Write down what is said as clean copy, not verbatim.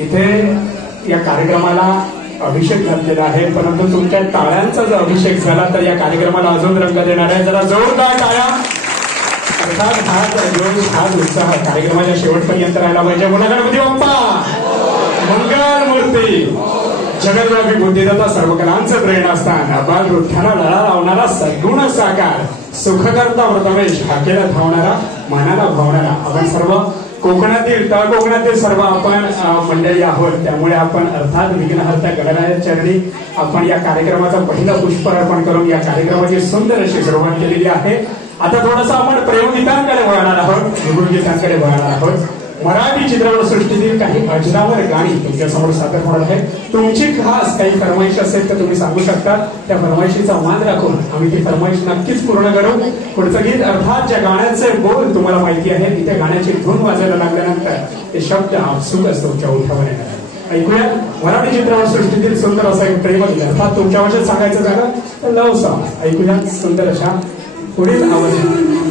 इथे या कार्यक्रमाला अभिषेक घातलेला आहे, परंतु तुमच्या टाळ्यांचा जर अभिषेक झाला तर या कार्यक्रमाला अजून रंग देणार आहे. जरा जोरदार टाळ्या. अर्थात हाच जोश, हाच उत्साह कार्यक्रमाच्या शेवटपर्यंत राहायला पाहिजे. बोला गणपती बाप्पा मंगल मूर्ती. जगद्व्यापी बुद्धिदाता सर्व कलांचं प्रेरणास्थान, अबाल वृद्धांना लढा लावणारा सद्गुण साकार, सुखकर्ता प्रथमेश, हाकेला धावणारा, मनाला भावणारा. आपण सर्व कोकणातील, तळ कोकणातील सर्व आपण मंडळी आहोत. त्यामुळे आपण अर्थात विघ्नहर्ता गणराया चरणी आपण या कार्यक्रमाचा पहिला पुष्प अर्पण करून या कार्यक्रमाची सुंदर अशी सुरुवात केलेली आहे. आता थोडंसं आपण प्रेमगीतांकडे वळणार आहोत, गीतांकडे वळणार आहोत. मराठी चित्रपटसृष्टीतील काही अजरामर गाणी तुमच्या समोर सादर होणार आहे. तुमची खास काही फरमाईश असेल तर तुम्ही सांगू शकता. त्या फरमाईशीचा मान राखून आम्ही ती फरमाईश नक्कीच पूर्ण करू. पुढचं गीत अर्थात ज्या गाण्याचे बोल तुम्हाला माहिती आहे, तिथे गाण्याची धून वाजायला लागल्यानंतर ते शब्द आपसुकच तुमच्या ओठावर येणार आहे. ऐकूया मराठी चित्रपटसृष्टीतील सुंदर असा एक प्रेमगीत, अर्थात तुमच्या भाषेत सांगायचं झालं तर लव सॉन्ग. ऐकूया सुंदर अशा पुढील आवाज.